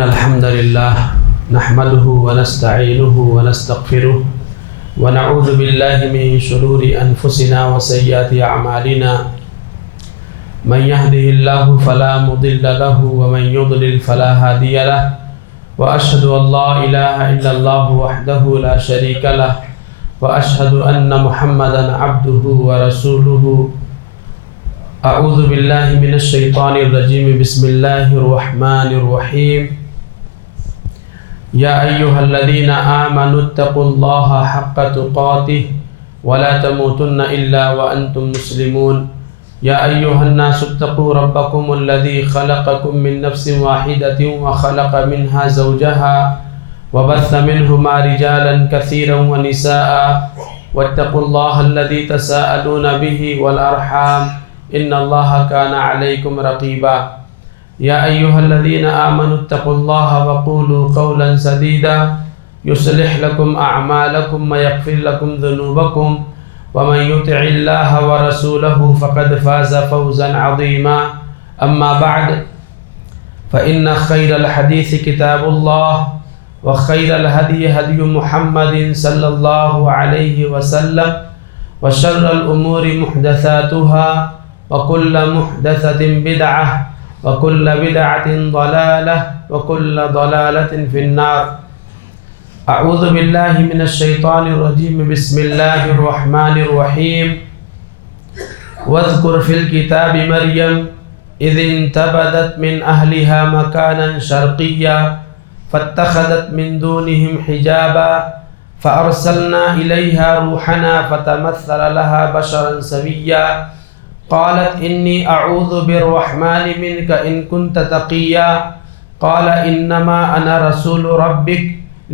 إن الحمد لله نحمده ونستعينه ونستغفره ونعوذ بالله من شرور أنفسنا وسيئات أعمالنا من يهده الله فلا مضل له ومن يضلل فلا هادي له وأشهد أن لا إله إلا الله وحده لا شريك له وأشهد أن محمدا عبده ورسوله. أعوذ بالله من الشيطان الرجيم. بسم الله الرحمن الرحيم. يا أيها الذين آمنوا اتقوا الله حق تقاته ولا تموتن إلا وأنتم مسلمون. يا أيها الناس اتقوا ربكم الذي خلقكم من نفس واحدة وخلق منها زوجها وبث منهما رجالا كثيرا ونساء واتقوا الله الذي تساءلون به والأرحام إن الله كان عليكم رقيبا. يا أيها الذين آمنوا اتقوا الله وقولوا قولا سديدا يصلح لكم أعمالكم ويغفر لكم ذنوبكم ومن يطع الله ورسوله فقد فاز فوزا عظيما. أما بعد فإن خير الحديث كتاب الله وخير الهدي هدي محمد صلى الله عليه وسلم وشر الأمور محدثاتها وكل محدثة بدعة وكل بدعة ضلالة وكل ضلالة في النار. أعوذ بالله من الشيطان الرجيم. بسم الله الرحمن الرحيم. واذكر في الكتاب مريم إذ انتبذت من أهلها مكانا شرقيا فاتخذت من دونهم حجابا فأرسلنا إليها روحنا فتمثل لها بشرا سويا قالت إني أعوذ بالرحمن منك إن كنت تقيا قال إنما أنا رسول ربك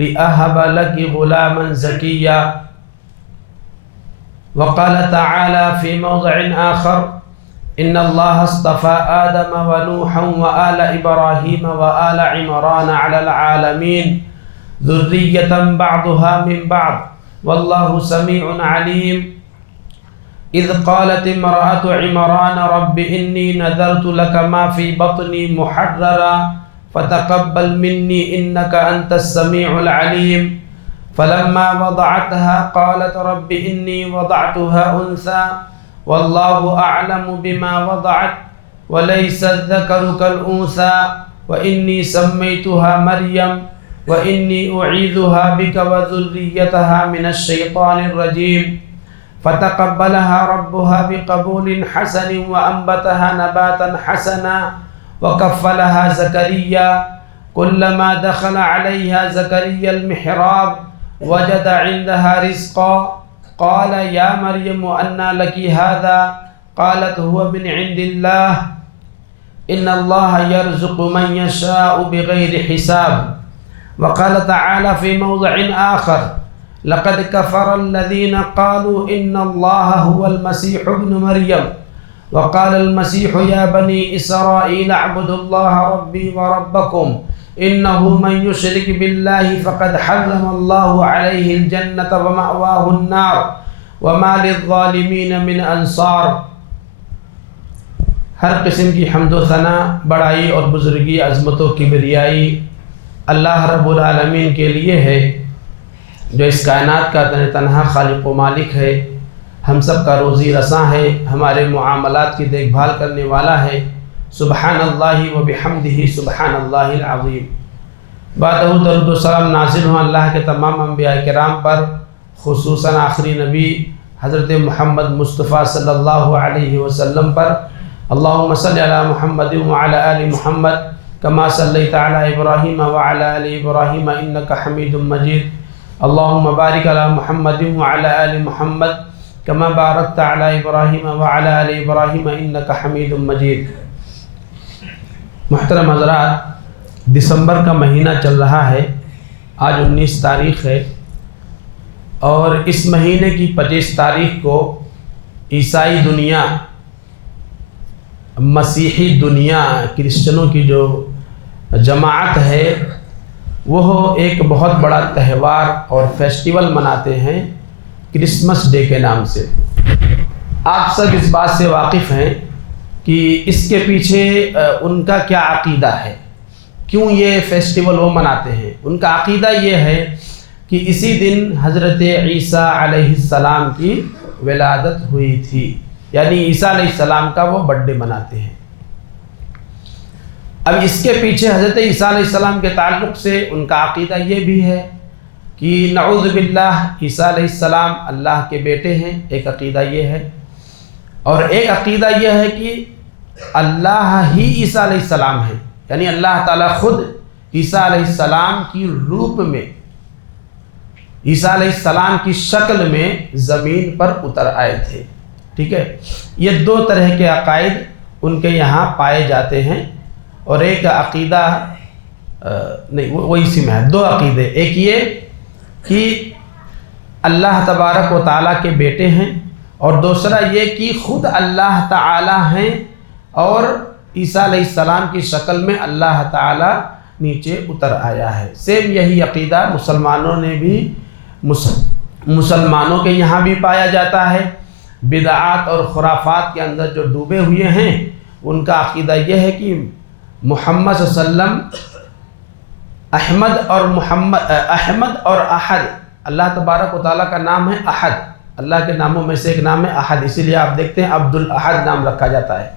لأهب لك غلاما زكيا. وقال تعالى في موضع آخر إن الله اصطفى آدم ونوحا وآل إبراهيم وآل عمران على العالمين ذرية بعضها من بعض والله سميع عليم. إذ قالت امرأة عمران رب إني نذرت لك ما في بطني محررا فتقبل مني إنك أنت السميع العليم. فلما وضعتها قالت رب إني وضعتها أنثى والله أعلم بما وضعت وليس الذكر كالأنثى وإني سميتها مريم وإني أعيذها بك وذريتها من الشيطان الرجيم. فتقبلها ربها بقبول حسن وأنبتها نباتا حسنا وكفلها زكريا. كلما دخل عليها زكريا المحراب وجد عندها رزقا قال يا مريم أنى لك هذا قالت هو من عند الله إن الله يرزق من يشاء بغير حساب. وقال تعالى في موضع آخر لقد كفر الذين قالوا إن الله هو المسيح ابن مريم وقال المسيح يا بني إسرائيل اعبدوا الله ربي وربكم إنه من يشرك بالله فقد حرم الله عليه الجنة ومأواه النار وما للظالمين من انصار. ہر قسم کی حمد و ثنا بڑائی اور بزرگی عظمت و کبریائی اللہ رب العالمین کے لیے ہے جو اس کائنات کا تنہا خالق و مالک ہے، ہم سب کا روزی رساں ہے، ہمارے معاملات کی دیکھ بھال کرنے والا ہے. سبحان اللہ و بحمدہ سبحان اللہ العظیم. بعدہ درود و سلام نازل ہوں اللہ کے تمام انبیاء کرام پر، خصوصاً آخری نبی حضرت محمد مصطفیٰ صلی اللہ علیہ وسلم پر. اللہم صلی علی محمد وعلی آل محمد کما صلیت علی ابراہیم وعلی آل ابراہیم انک حمید مجید. اللہم بارک علی محمد وعلی آل محمد کما بارکت علی ابراہیم وعلی آل ابراہیم انک حمید مجید. محترم حضرات، دسمبر کا مہینہ چل رہا ہے، آج 19 تاریخ ہے، اور اس مہینے کی 25 تاریخ کو عیسائی دنیا، مسیحی دنیا، کرسچنوں کی جو جماعت ہے وہ ایک بہت بڑا تہوار اور فیسٹیول مناتے ہیں کرسمس ڈے کے نام سے. آپ سب اس بات سے واقف ہیں کہ اس کے پیچھے ان کا کیا عقیدہ ہے. کیوں یہ فیسٹیول وہ مناتے ہیں؟ ان کا عقیدہ یہ ہے کہ اسی دن حضرت عیسیٰ علیہ السلام کی ولادت ہوئی تھی، یعنی عیسیٰ علیہ السلام کا وہ برتھ ڈے مناتے ہیں۔ اب اس کے پیچھے حضرت عیسیٰ علیہ السلام کے تعلق سے ان کا عقیدہ یہ بھی ہے کہ نعوذ باللہ عیسیٰ علیہ السلام اللہ کے بیٹے ہیں، ایک عقیدہ یہ ہے، اور ایک عقیدہ یہ ہے کہ اللہ ہی عیسیٰ علیہ السلام ہے، یعنی اللہ تعالیٰ خود عیسیٰ علیہ السلام کی روپ میں، عیسیٰ علیہ السلام کی شکل میں زمین پر اتر آئے تھے۔ ٹھیک ہے، یہ دو طرح کے عقائد ان کے یہاں پائے جاتے ہیں، اور ایک عقیدہ نہیں وہ اسی میں ہے، دو عقیدے، ایک یہ کہ اللہ تبارک و تعالیٰ کے بیٹے ہیں، اور دوسرا یہ کہ خود اللہ تعالیٰ ہیں اور عیسیٰ علیہ السلام کی شکل میں اللہ تعالیٰ نیچے اتر آیا ہے۔ سیم یہی عقیدہ مسلمانوں نے بھی مسلمانوں کے یہاں بھی پایا جاتا ہے۔ بدعات اور خرافات کے اندر جو ڈوبے ہوئے ہیں ان کا عقیدہ یہ ہے کہ محمد صلی اللہ علیہ وسلم احمد اور احد، اللہ تبارک و تعالیٰ کا نام ہے احد، اللہ کے ناموں میں سے ایک نام ہے احد، اسی لیے آپ دیکھتے ہیں عبد الاحد نام رکھا جاتا ہے،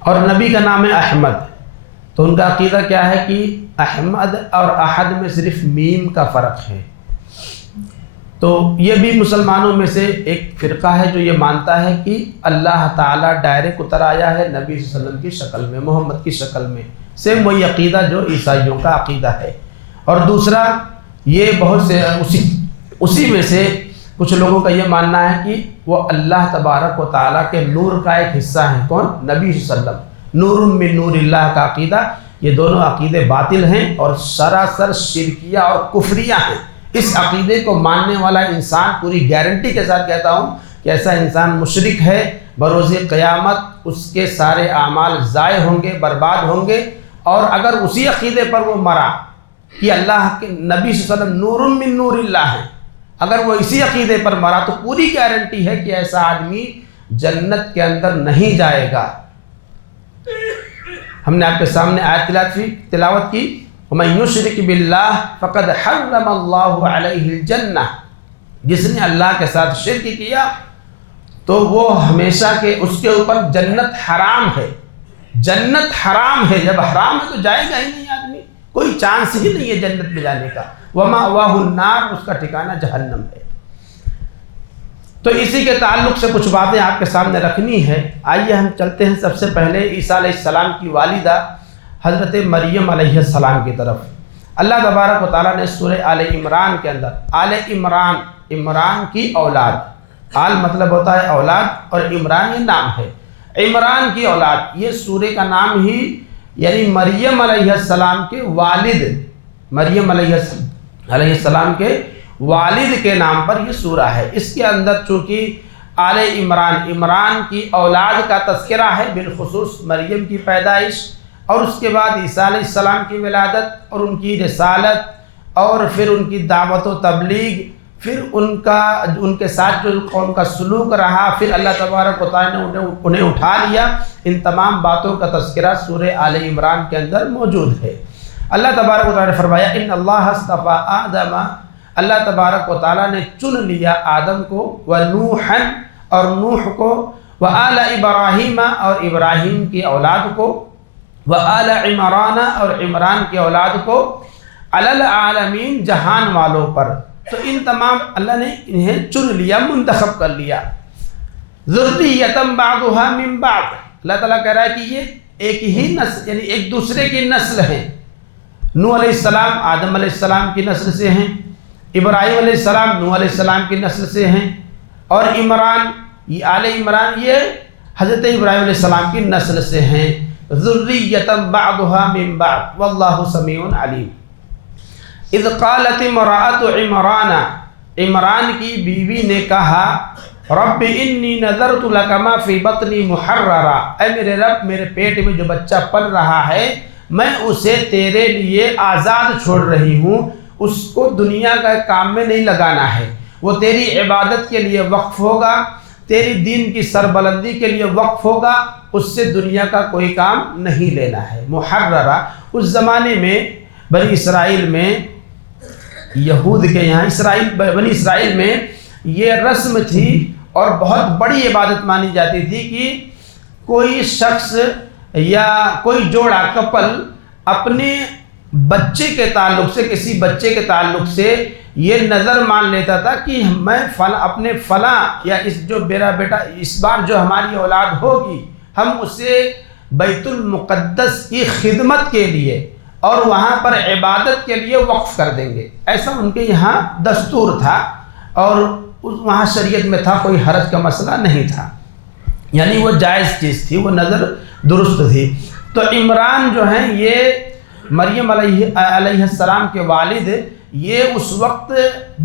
اور نبی کا نام ہے احمد۔ تو ان کا عقیدہ کیا ہے کہ احمد اور احد میں صرف میم کا فرق ہے۔ تو یہ بھی مسلمانوں میں سے ایک فرقہ ہے جو یہ مانتا ہے کہ اللہ تعالیٰ ڈائریکٹ اتر آیا ہے نبی صلی اللہ علیہ وسلم کی شکل میں، محمد کی شکل میں، سیم وہی عقیدہ جو عیسائیوں کا عقیدہ ہے۔ اور دوسرا یہ بہت سے اسی میں سے کچھ لوگوں کا یہ ماننا ہے کہ وہ اللہ تبارک و تعالیٰ کے نور کا ایک حصہ ہیں، کون؟ نبی صلی اللہ علیہ وسلم، نور من نور اللہ کا عقیدہ۔ یہ دونوں عقیدے باطل ہیں اور سراسر شرکیہ اور کفریہ ہیں۔ اس عقیدے کو ماننے والا انسان پوری گارنٹی کے ساتھ کہتا ہوں کہ ایسا انسان مشرک ہے، بروز قیامت اس کے سارے اعمال ضائع ہوں گے، برباد ہوں گے، اور اگر اسی عقیدے پر وہ مرا کہ اللہ کے نبی صلی اللہ علیہ وسلم نور من نور اللہ ہیں، اگر وہ اسی عقیدے پر مرا تو پوری گارنٹی ہے کہ ایسا آدمی جنت کے اندر نہیں جائے گا۔ ہم نے آپ کے سامنے آیت تلاوت کی، وَمَن يُشْرِكْ بِاللَّهِ فَقَدْ حَرَّمَ اللَّهُ عَلَيْهِ الْجَنَّةَ، جس نے اللہ کے ساتھ شرک کیا تو وہ ہمیشہ کے اس کے اوپر جنت حرام ہے۔ جنت حرام ہے، جب حرام ہے تو جائے گا ہی نہیں آدمی، کوئی چانس ہی نہیں ہے جنت میں جانے کا۔ وَمَأْوَاهُ النَّارُ، اس کا ٹھکانہ جہنم ہے۔ تو اسی کے تعلق سے کچھ باتیں آپ کے سامنے رکھنی ہے۔ آئیے ہم چلتے ہیں سب سے پہلے عیسیٰ علیہ السلام کی والدہ حضرت مریم علیہ السلام کی طرف۔ اللہ تبارک و تعالیٰ نے سورہ آل عمران کے اندر، آل عمران، عمران کی اولاد، آل مطلب ہوتا ہے اولاد اور عمران یہ نام ہے، عمران کی اولاد، یہ سورہ کا نام ہی یعنی مریم علیہ السلام کے والد، مریم علیہ السلام کے والد کے نام پر یہ سورہ ہے۔ اس کے اندر چونکہ آل عمران، عمران کی اولاد کا تذکرہ ہے، بالخصوص مریم کی پیدائش، اور اس کے بعد عیسیٰ علیہ السلام کی ولادت اور ان کی رسالت، اور پھر ان کی دعوت و تبلیغ، پھر ان کے ساتھ جو قوم کا سلوک رہا، پھر اللہ تبارک و تعالیٰ نے انہیں اٹھا لیا۔ ان تمام باتوں کا تذکرہ سورہ آل عمران کے اندر موجود ہے۔ اللہ تبارک و تعالیٰ نے فرمایا ان اللہ اصطفیٰ آدم، اللہ تبارک و تعالیٰ نے چن لیا آدم کو، ونوحا اور نوح کو، وآل ابراہیم اور ابراہیم کی اولاد کو، وآل عمران اور عمران کی اولاد کو، علی العالمین جہان والوں پر۔ تو ان تمام اللہ نے انہیں چن لیا، منتخب کر لیا۔ ذریۃ بعضها من بعض، اللہ تعالیٰ کہہ رہا ہے کہ یہ ایک ہی نسل یعنی ایک دوسرے کی نسل ہیں۔ نوح علیہ السلام آدم علیہ السلام کی نسل سے ہیں، ابراہیم علیہ السلام نوح علیہ السلام کی نسل سے ہیں، اور عمران یہ آل عمران یہ حضرت ابراہیم علیہ السلام کی نسل سے ہیں۔ ذریۃ بعضها من بعض واللہ سمیع علیم۔ اذ قالت امرأۃ عمران، عمران کی بیوی نے کہا رب انی نذرت لک ما فی بطنی محررا، اے میرے رب میرے پیٹ میں جو بچہ پل رہا ہے میں اسے تیرے لیے آزاد چھوڑ رہی ہوں، اس کو دنیا کا کام میں نہیں لگانا ہے، وہ تیری عبادت کے لیے وقف ہوگا، تیری دین کی سربلندی کے لیے وقف ہوگا، اس سے دنیا کا کوئی کام نہیں لینا ہے۔ محررہ، اس زمانے میں بنی اسرائیل میں، یہود کے یہاں بنی اسرائیل میں یہ رسم تھی اور بہت بڑی عبادت مانی جاتی تھی کہ کوئی شخص یا کوئی جوڑا کپل اپنے بچے کے تعلق سے، کسی بچے کے تعلق سے یہ نظر مان لیتا تھا کہ میں اپنے فلاں یا جو میرا بیٹا اس بار جو ہماری اولاد ہوگی، ہم اسے بیت المقدس کی خدمت کے لیے اور وہاں پر عبادت کے لیے وقف کر دیں گے۔ ایسا ان کے یہاں دستور تھا اور وہاں شریعت میں تھا، کوئی حرج کا مسئلہ نہیں تھا، یعنی وہ جائز چیز تھی، وہ نظر درست تھی۔ تو عمران جو ہیں یہ مریم علیہ السلام کے والد، یہ اس وقت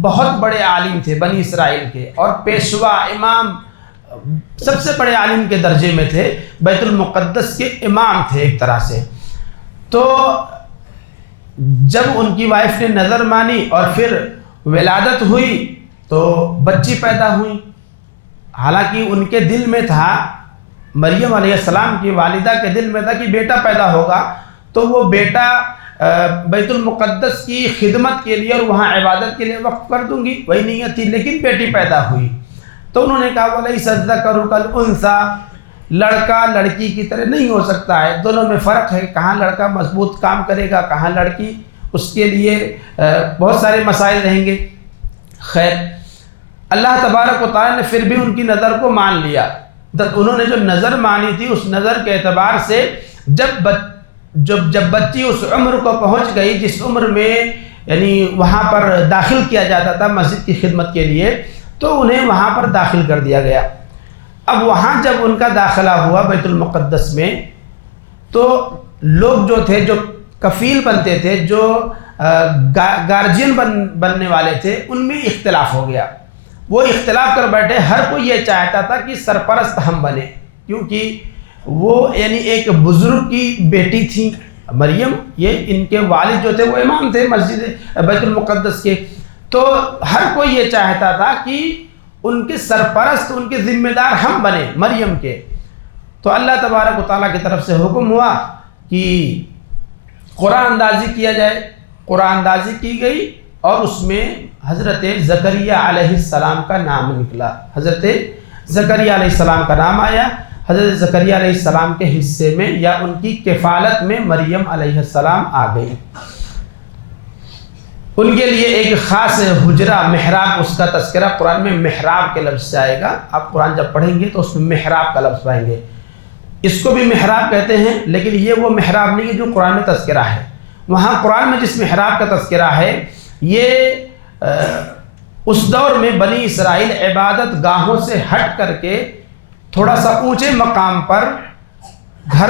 بہت بڑے عالم تھے بنی اسرائیل کے، اور پیشوا، امام، سب سے بڑے عالم کے درجے میں تھے، بیت المقدس کے امام تھے ایک طرح سے۔ تو جب ان کی وائف نے نظر مانی اور پھر ولادت ہوئی تو بچی پیدا ہوئی، حالانکہ ان کے دل میں تھا، مریم علیہ السلام کی والدہ کے دل میں تھا کہ بیٹا پیدا ہوگا، تو وہ بیٹا بیت المقدس کی خدمت کے لیے اور وہاں عبادت کے لیے وقف کر دوں گی، وہی نیت تھی، لیکن بیٹی پیدا ہوئی تو انہوں نے کہا وَلَيْسَ الذَّكَرُ كَالْأُنثَىٰ، لڑکا لڑکی کی طرح نہیں ہو سکتا ہے، دونوں میں فرق ہے، کہاں لڑکا مضبوط کام کرے گا، کہاں لڑکی، اس کے لیے بہت سارے مسائل رہیں گے۔ خیر، اللہ تبارک و تعالیٰ نے پھر بھی ان کی نظر کو مان لیا۔ انہوں نے جو نظر مانی تھی، اس نظر کے اعتبار سے جب بچی اس عمر کو پہنچ گئی جس عمر میں یعنی وہاں پر داخل کیا جاتا تھا مسجد کی خدمت کے لیے، تو انہیں وہاں پر داخل کر دیا گیا۔ اب وہاں جب ان کا داخلہ ہوا بیت المقدس میں، تو لوگ جو تھے، جو کفیل بنتے تھے، جو گارجین بننے والے تھے، ان میں اختلاف ہو گیا۔ وہ اختلاف کر بیٹھے، ہر کوئی یہ چاہتا تھا کہ سرپرست ہم بنے، کیونکہ وہ یعنی ایک بزرگ کی بیٹی تھی مریم، یہ ان کے والد جو تھے وہ امام تھے مسجد بیت المقدس کے، تو ہر کوئی یہ چاہتا تھا کہ ان کے سرپرست، ان کے ذمہ دار ہم بنے مریم کے۔ تو اللہ تبارک و تعالیٰ کی طرف سے حکم ہوا کہ قرآن اندازی کیا جائے، قرآن اندازی کی گئی اور اس میں حضرت زکریہ علیہ السلام کا نام نکلا، حضرت زکریہ علیہ السلام کا نام آیا۔ حضرت زکریہ علیہ السلام کے حصے میں یا ان کی کفالت میں مریم علیہ السلام آ گئی۔ ان کے لیے ایک خاص حجرہ، محراب، اس کا تذکرہ قرآن میں محراب کے لفظ سے آئے گا۔ آپ قرآن جب پڑھیں گے تو اس میں محراب کا لفظ پائیں گے، اس کو بھی محراب کہتے ہیں، لیکن یہ وہ محراب نہیں ہے جو قرآن میں تذکرہ ہے۔ وہاں قرآن میں جس محراب کا تذکرہ ہے، یہ اس دور میں بنی اسرائیل عبادت گاہوں سے ہٹ کر کے تھوڑا سا اونچے مقام پر گھر،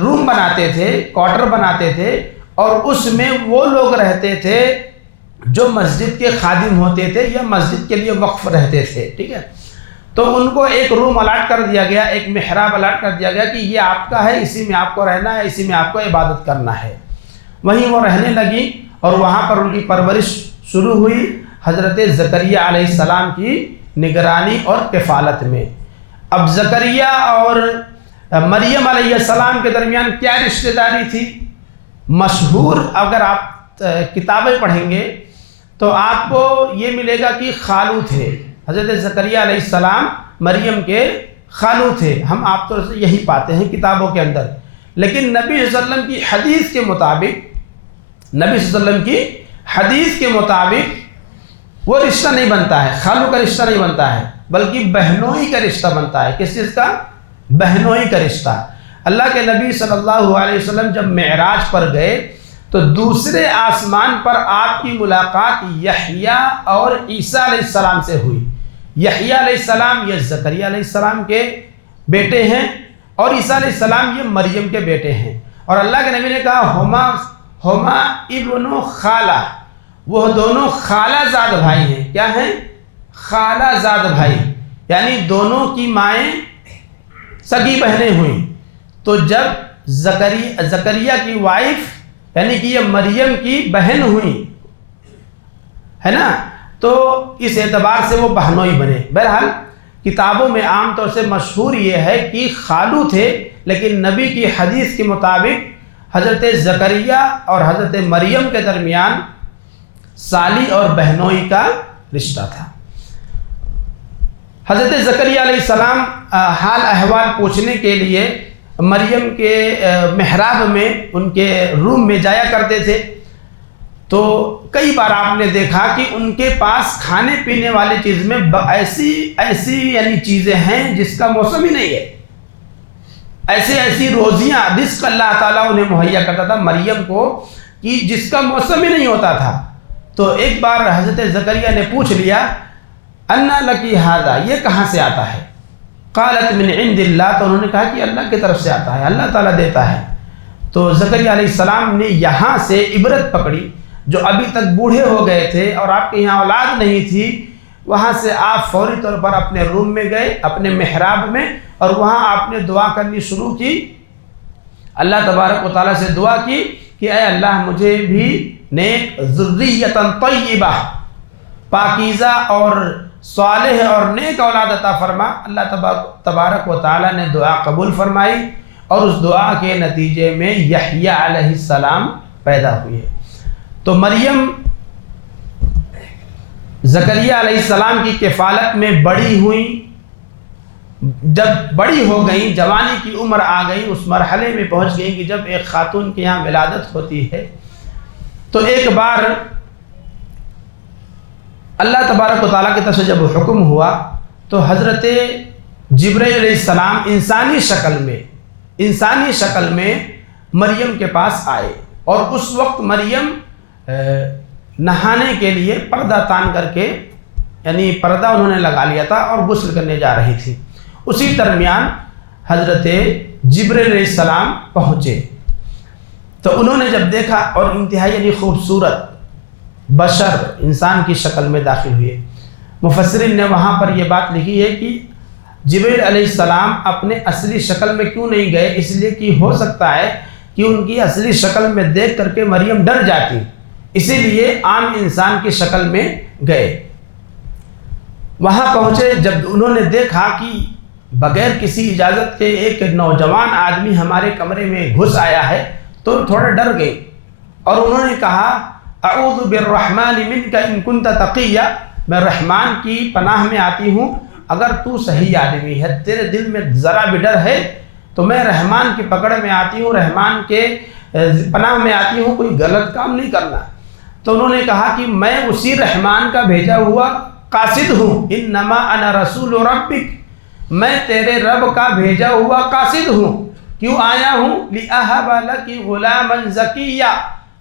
روم بناتے تھے، کوارٹر بناتے تھے، اور اس میں وہ لوگ رہتے تھے جو مسجد کے خادم ہوتے تھے یا مسجد کے لیے وقف رہتے تھے، ٹھیک ہے۔ تو ان کو ایک روم الاٹ کر دیا گیا، ایک محراب الاٹ کر دیا گیا کہ یہ آپ کا ہے، اسی میں آپ کو رہنا ہے، اسی میں آپ کو عبادت کرنا ہے۔ وہیں وہ رہنے لگی اور وہاں پر ان کی پرورش شروع ہوئی حضرت زکریہ علیہ السلام کی نگرانی اور کفالت میں۔ اب زکریہ اور مریم علیہ السلام کے درمیان کیا رشتہ داری تھی؟ مشہور، اگر آپ کتابیں پڑھیں گے تو آپ کو یہ ملے گا کہ خالو تھے، حضرت زکریہ علیہ السلام مریم کے خالو تھے، ہم آپ تو یہی پاتے ہیں کتابوں کے اندر، لیکن نبی صلی اللہ علیہ وسلم کی حدیث کے مطابق، نبی صلی اللہ علیہ وسلم کی حدیث کے مطابق وہ رشتہ نہیں بنتا ہے، خالو کا رشتہ نہیں بنتا ہے، بلکہ بہنوئی کا رشتہ بنتا ہے۔ کس چیز کا؟ بہنوئی کا رشتہ۔ اللہ کے نبی صلی اللہ علیہ وسلم جب معراج پر گئے تو دوسرے آسمان پر آپ کی ملاقات یحییٰ اور عیسیٰ علیہ السلام سے ہوئی۔ یحییٰ علیہ السلام یہ زکریہ علیہ السلام کے بیٹے ہیں اور عیسیٰ علیہ السلام یہ مریم کے بیٹے ہیں، اور اللہ کے نبی نے کہا ہما ابن خالہ، وہ دونوں خالہ زاد بھائی ہیں۔ کیا ہیں؟ خالہ زاد بھائی، یعنی دونوں کی مائیں سگی بہنیں ہوئیں۔ تو جب زکریہ کی وائف یعنی کہ یہ مریم کی بہن ہوئی ہے نا، تو اس اعتبار سے وہ بہنوئی بنے۔ بہرحال کتابوں میں عام طور سے مشہور یہ ہے کہ خالو تھے، لیکن نبی کی حدیث کے مطابق حضرت زکریا اور حضرت مریم کے درمیان سالی اور بہنوئی کا رشتہ تھا۔ حضرت زکریا علیہ السلام حال احوال پوچھنے کے لیے مریم کے محراب میں، ان کے روم میں جایا کرتے تھے، تو کئی بار آپ نے دیکھا کہ ان کے پاس کھانے پینے والی چیز میں ایسی یعنی چیزیں ہیں جس کا موسم ہی نہیں ہے، ایسی روزیاں، رزق اللہ تعالیٰ انہیں مہیا کرتا تھا مریم کو کہ جس کا موسم ہی نہیں ہوتا تھا۔ تو ایک بار حضرت زکریا نے پوچھ لیا انا لکی ھذا، یہ کہاں سے آتا ہے؟ قالت من عند اللہ، تو انہوں نے کہا کہ اللہ کی طرف سے آتا ہے، اللہ تعالیٰ دیتا ہے۔ تو زکریا علیہ السلام نے یہاں سے عبرت پکڑی، جو ابھی تک بوڑھے ہو گئے تھے اور آپ کے یہاں اولاد نہیں تھی، وہاں سے آپ فوری طور پر اپنے روم میں گئے، اپنے محراب میں، اور وہاں آپ نے دعا کرنی شروع کی، اللہ تبارک و تعالیٰ سے دعا کی کہ اے اللہ مجھے بھی نیک ذریۃ طیبہ، پاکیزہ اور صالح اور نیک اولاد عطا فرما۔ اللہ تبارک و تعالیٰ نے دعا قبول فرمائی، اور اس دعا کے نتیجے میں یحییٰ علیہ السلام پیدا ہوئے۔ تو مریم زکریا علیہ السلام کی کفالت میں بڑی ہوئیں، جب بڑی ہو گئیں، جوانی کی عمر آ گئی، اس مرحلے میں پہنچ گئیں کہ جب ایک خاتون کے یہاں ولادت ہوتی ہے تو ایک بار اللہ تبارک و تعالیٰ کی طرف سے جب حکم ہوا تو حضرت جبرائیل علیہ السلام انسانی شکل میں مریم کے پاس آئے، اور اس وقت مریم نہانے کے لیے پردہ تان کر کے، یعنی پردہ انہوں نے لگا لیا تھا اور غسل کرنے جا رہی تھی۔ اسی درمیان حضرت جبرائیل علیہ السلام پہنچے، تو انہوں نے جب دیکھا اور انتہائی یعنی خوبصورت بشر انسان کی شکل میں داخل ہوئے۔ مفسرین نے وہاں پر یہ بات لکھی ہے کہ جبرائیل علیہ السلام اپنے اصلی شکل میں کیوں نہیں گئے، اس لیے کہ ہو سکتا ہے کہ ان کی اصلی شکل میں دیکھ کر کے مریم ڈر جاتی، اسی لیے عام انسان کی شکل میں گئے۔ وہاں پہنچے، جب انہوں نے دیکھا کہ بغیر کسی اجازت کے ایک نوجوان آدمی ہمارے کمرے میں گھس آیا ہے تو تھوڑا ڈر گئے، اور انہوں نے کہا اعوذ بالرحمن منک ان کنت تقیہ، میں رحمان کی پناہ میں آتی ہوں، اگر تو صحیح آدمی ہے، تیرے دل میں ذرا بھی ڈر ہے تو میں رحمان کی پکڑ میں آتی ہوں، رحمان کے پناہ میں آتی ہوں، کوئی غلط کام نہیں کرنا۔ تو انہوں نے کہا کہ میں اسی رحمان کا بھیجا ہوا قاصد ہوں، انما انا رسول ربک، میں تیرے رب کا بھیجا ہوا قاصد ہوں۔ کیوں آیا ہوں؟ لِأَهَبَ لَكِ غُلَامًا زَكِيًّا،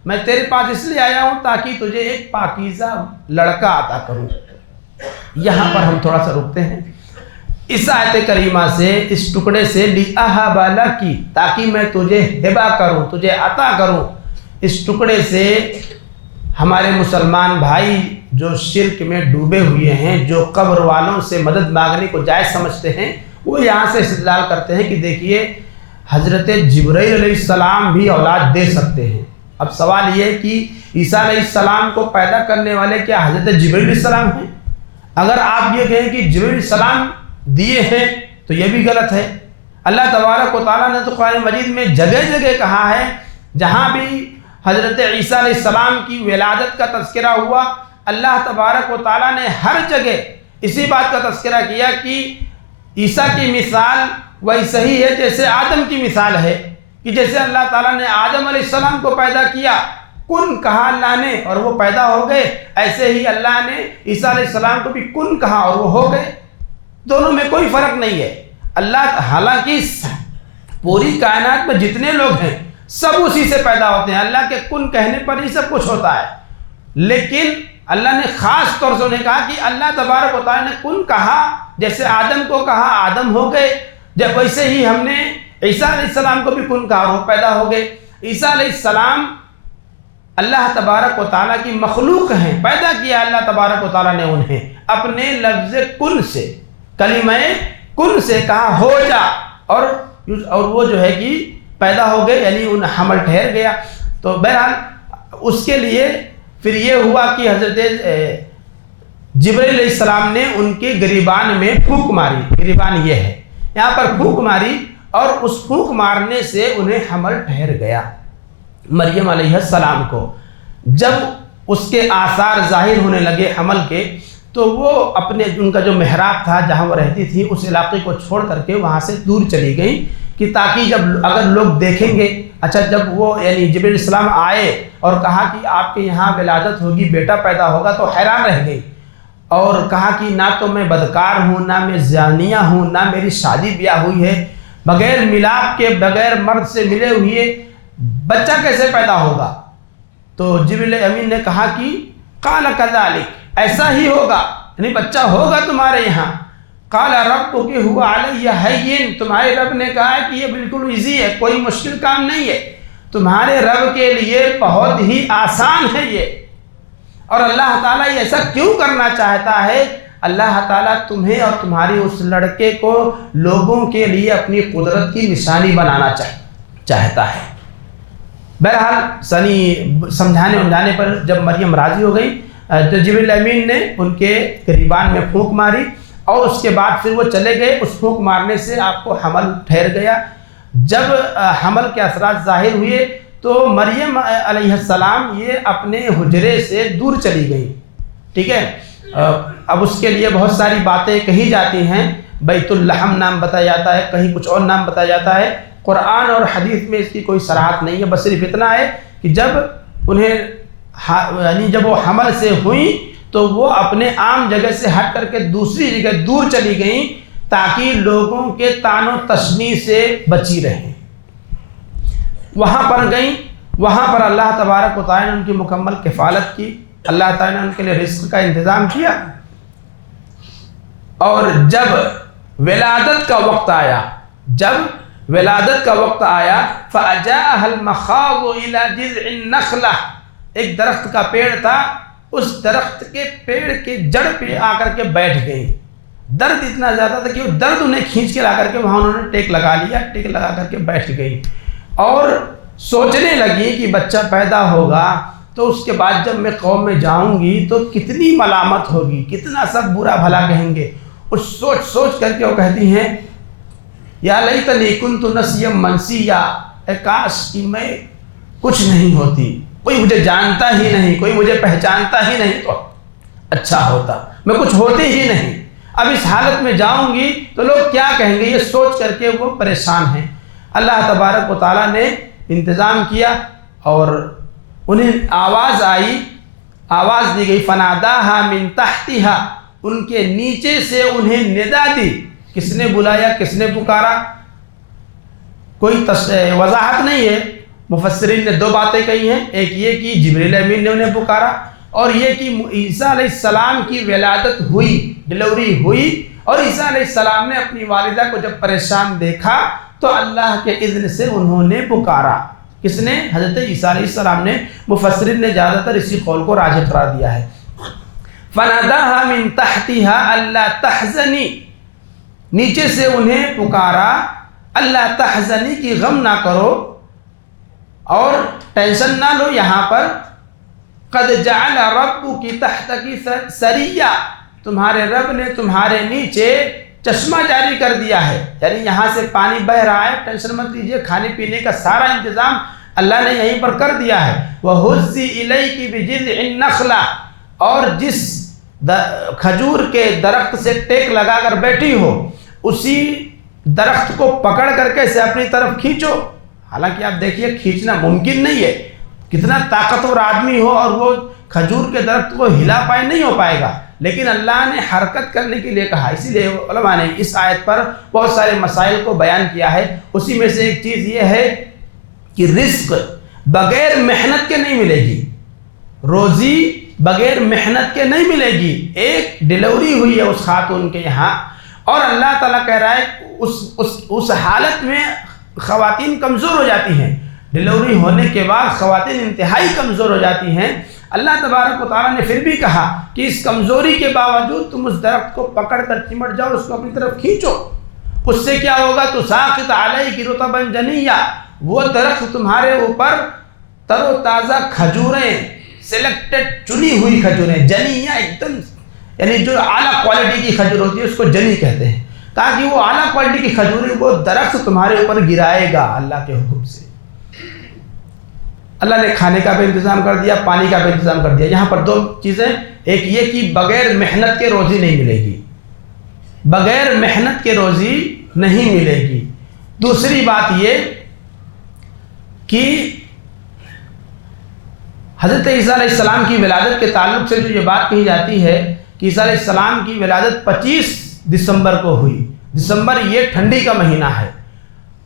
میں تیرے پاس اس لیے آیا ہوں تاکہ تجھے ایک پاکیزہ لڑکا عطا کروں۔ یہاں پر ہم تھوڑا سا رکتے ہیں، اس آیت کریمہ سے، اس ٹکڑے سے لِأَهَبَ لَكِ، تاکہ میں تجھے ہبہ کروں، تجھے عطا کروں، اس ٹکڑے سے ہمارے مسلمان بھائی جو شرک میں ڈوبے ہوئے ہیں، جو قبر والوں سے مدد مانگنے کو جائز سمجھتے ہیں، وہ یہاں سے استدلال کرتے ہیں کہ دیکھیے حضرت جبرائیل علیہ السلام بھی اولاد دے سکتے ہیں۔ اب سوال یہ ہے کہ عیسیٰ علیہ السلام کو پیدا کرنے والے کیا حضرت جبرائیل علیہ السلام ہیں؟ اگر آپ یہ کہیں کہ جبرائیل علیہ السلام دیے ہیں تو یہ بھی غلط ہے۔ اللہ تبارک و تعالیٰ نے تو قرآن مجید میں جگہ جگہ کہا ہے، جہاں بھی حضرت عیسیٰ علیہ السلام کی ولادت کا تذکرہ ہوا، اللہ تبارک و تعالیٰ نے ہر جگہ اسی بات کا تذکرہ کیا کہ عیسیٰ کی مثال ویسے ہی ہے جیسے آدم کی مثال ہے، کہ جیسے اللہ تعالیٰ نے آدم علیہ السلام کو پیدا کیا، کن کہا اللہ نے اور وہ پیدا ہو گئے، ایسے ہی اللہ نے عیسیٰ علیہ السلام کو بھی کن کہا اور وہ ہو گئے۔ دونوں میں کوئی فرق نہیں ہے۔ اللہ حالانکہ پوری کائنات میں جتنے لوگ ہیں سب اسی سے پیدا ہوتے ہیں، اللہ کے کن کہنے پر ہی سب کچھ ہوتا ہے، لیکن اللہ نے خاص طور سے انہیں کہا کہ اللہ تبارک و تعالیٰ نے کن کہا، جیسے آدم کو کہا آدم ہو گئے، جب ویسے ہی ہم نے عیسیٰ علیہ السلام کو بھی کن کہا وہ پیدا ہو گئے۔ عیسیٰ علیہ السلام اللہ تبارک و تعالیٰ کی مخلوق ہیں، پیدا کیا اللہ تبارک و تعالیٰ نے انہیں اپنے لفظ کن سے، کلمہ کن سے کہا ہو جا، اور وہ جو ہے کہ پیدا ہو گئے، یعنی ان حمل ٹھہر گیا۔ تو بہرحال اس کے لیے پھر یہ ہوا کہ حضرت جبرائیل علیہ السلام نے ان کے گریبان میں پھونک ماری، گریبان یہ ہے، یہاں پر پھونک ماری، اور اس پھونک مارنے سے انہیں حمل ٹھہر گیا مریم علیہ السلام کو۔ جب اس کے آثار ظاہر ہونے لگے حمل کے، تو وہ اپنے ان کا جو محراب تھا جہاں وہ رہتی تھی اس علاقے کو چھوڑ کر کے وہاں سے دور چلی گئی، کہ تاکہ جب اگر لوگ دیکھیں گے، اچھا جب وہ یعنی جبرائیل علیہ السلام آئے اور کہا کہ آپ کے یہاں ولادت ہوگی، بیٹا پیدا ہوگا، تو حیران رہ گئی اور کہا کہ نہ تو میں بدکار ہوں، نہ میں زانیہ ہوں، نہ میری شادی بیاہ ہوئی ہے، بغیر ملاپ کے، بغیر مرد سے ملے ہوئے بچہ کیسے پیدا ہوگا؟ تو جبرائیل امین نے کہا کہ قال کذالک، ایسا ہی ہوگا، یعنی بچہ ہوگا تمہارے یہاں۔ قال ربک هو علی ہین، تمہارے رب نے کہا ہے کہ یہ بالکل ایزی ہے، کوئی مشکل کام نہیں ہے، تمہارے رب کے لیے بہت ہی آسان ہے یہ۔ اور اللہ تعالیٰ یہ ایسا کیوں کرنا چاہتا ہے؟ اللہ تعالیٰ تمہیں اور تمہاری اس لڑکے کو لوگوں کے لیے اپنی قدرت کی نشانی بنانا چاہتا ہے۔ بہرحال سمجھانے پر جب مریم راضی ہو گئی تو جبرائیل امین نے ان کے گریبان میں پھونک ماری، اور اس کے بعد پھر وہ چلے گئے۔ اس پھونک مارنے سے آپ کو حمل ٹھہر گیا۔ جب حمل کے اثرات ظاہر ہوئے تو مریم علیہ السلام یہ اپنے حجرے سے دور چلی گئی، ٹھیک ہے۔ اب اس کے لیے بہت ساری باتیں کہی جاتی ہیں، بیت اللحم نام بتایا جاتا ہے، کہیں کچھ اور نام بتایا جاتا ہے، قرآن اور حدیث میں اس کی کوئی صراحت نہیں ہے، بس صرف اتنا ہے کہ جب انہیں یعنی جب وہ حمل سے ہوئیں تو وہ اپنے عام جگہ سے ہٹ کر کے دوسری جگہ دور چلی گئیں تاکہ لوگوں کے طعن و تشنیع سے بچی رہیں۔ وہاں پر گئیں، وہاں پر اللہ تبارک و تعالیٰ نے ان کی مکمل کفالت کی، اللہ تعالیٰ نے ان کے لیے رزق کا انتظام کیا۔ اور جب ولادت کا وقت آیا، فَأَجَاءَهَا الْمَخَاضُ إِلَى جِذْعِ النَّخْلَةِ، ایک درخت کا پیڑ تھا، اس درخت کے پیڑ کے جڑ پہ آ کر کے بیٹھ گئی۔ درد اتنا زیادہ تھا کہ وہ درد انہیں کھینچ کے لا کر کے وہاں انہوں نے ٹیک لگا لیا، ٹیک لگا کر کے بیٹھ گئی، اور سوچنے لگی کہ بچہ پیدا ہوگا تو اس کے بعد جب میں قوم میں جاؤں گی تو کتنی ملامت ہوگی، کتنا سب برا بھلا کہیں گے۔ اور سوچ کر کے وہ کہتی ہیں یا لیتنی کنت نسیا منسیا، اے کاش کہ میں کچھ نہیں ہوتی، کوئی مجھے جانتا ہی نہیں، کوئی مجھے پہچانتا ہی نہیں تو اچھا ہوتا، میں کچھ ہوتی ہی نہیں، اب اس حالت میں جاؤں گی تو لوگ کیا کہیں گے، یہ سوچ کر کے وہ پریشان ہیں۔ اللہ تبارک و تعالیٰ نے انتظام کیا اور انہیں آواز آئی، آواز دی گئی، فناداہا من تحتہا، ان کے نیچے سے انہیں ندا دی۔ کس نے بلایا، کس نے پکارا، کوئی وضاحت نہیں ہے۔ مفسرین نے دو باتیں کہی ہیں، ایک یہ کہ جبرائیل امین نے انہیں پکارا، اور یہ کہ عیسیٰ علیہ السلام کی ولادت ہوئی، ڈلیوری ہوئی، اور عیسیٰ علیہ السلام نے اپنی والدہ کو جب پریشان دیکھا تو اللہ کے اذن سے انہوں نے پکارا۔ کس نے؟ حضرت عیسیٰ علیہ السلام نے۔ مفسرین نے زیادہ تر اسی قول کو راجح قرار دیا ہے۔ فناداہا من تحتہا الا تحزنی، نیچے سے انہیں پکارا، اللہ تحزنی کی غم نہ کرو اور ٹینشن نہ لو، یہاں پر قد جعل ربک تحتک سریہ، تمہارے رب نے تمہارے نیچے چشمہ جاری کر دیا ہے، یعنی یہاں سے پانی بہہ رہا ہے، ٹینشن مت لیجیے، کھانے پینے کا سارا انتظام اللہ نے یہیں پر کر دیا ہے۔ وَهُزِّ إِلَيْكِ بِجِذْعِ النَّخْلَةِ، اور جس کھجور کے درخت سے ٹیک لگا کر بیٹھی ہو اسی درخت کو پکڑ کر کے اسے اپنی طرف کھینچو۔ حالانکہ آپ دیکھیے کھینچنا ممکن نہیں ہے، کتنا طاقتور آدمی ہو اور وہ کھجور کے درخت کو ہلا پائے، نہیں ہو پائے گا، لیکن اللہ نے حرکت کرنے کے لیے کہا۔ اسی لیے علماء نے اس آیت پر بہت سارے مسائل کو بیان کیا ہے۔ اسی میں سے ایک چیز یہ ہے کہ رزق بغیر محنت کے نہیں ملے گی، روزی بغیر محنت کے نہیں ملے گی۔ ایک ڈلیوری ہوئی ہے اس خاتون کے یہاں، اور اللہ تعالیٰ کہہ رہا ہے اس حالت میں خواتین کمزور ہو جاتی ہیں، ڈلیوری ہونے کے بعد خواتین انتہائی کمزور ہو جاتی ہیں۔ اللہ تبارک و تعالیٰ نے پھر بھی کہا کہ اس کمزوری کے باوجود تم اس درخت کو پکڑ کر چمٹ جاؤ، اس کو اپنی طرف کھینچو، اس سے کیا ہوگا، تساقط علیک رطبا جنیا، وہ درخت تمہارے اوپر تر و تازہ کھجوریں، سلیکٹڈ چنی ہوئی کھجوریں، جنیا ایک دم یعنی جو اعلیٰ کوالٹی کی کھجور ہوتی ہے اس کو جنی کہتے ہیں. کہا کہ وہ اعلیٰ کوالٹی کی کھجوریں وہ درخت تمہارے اوپر گرائے گا اللہ کے حکم سے. اللہ نے کھانے کا بھی انتظام کر دیا, پانی کا بھی انتظام کر دیا. یہاں پر دو چیزیں, ایک یہ کہ بغیر محنت کے روزی نہیں ملے گی, بغیر محنت کے روزی نہیں ملے گی. دوسری بات یہ کہ حضرت عیسیٰ علیہ السلام کی ولادت کے تعلق سے جو یہ بات کہی جاتی ہے کہ عیسیٰ علیہ السلام کی ولادت 25 دسمبر کو ہوئی. دسمبر یہ ٹھنڈی کا مہینہ ہے,